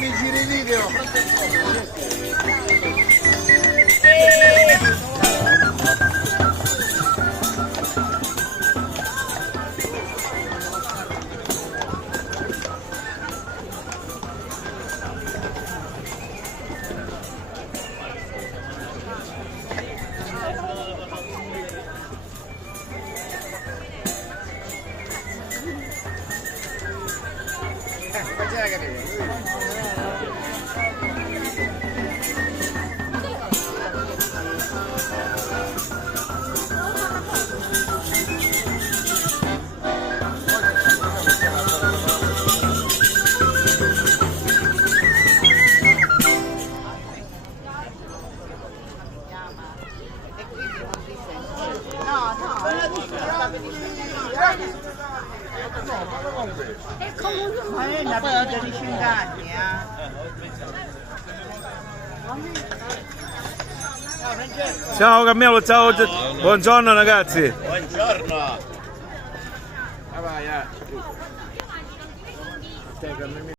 mi giri video. E comunque ma è una vita di 5 anni, Ciao Cammello, ciao, buongiorno ragazzi. Buongiorno. Ah, vai,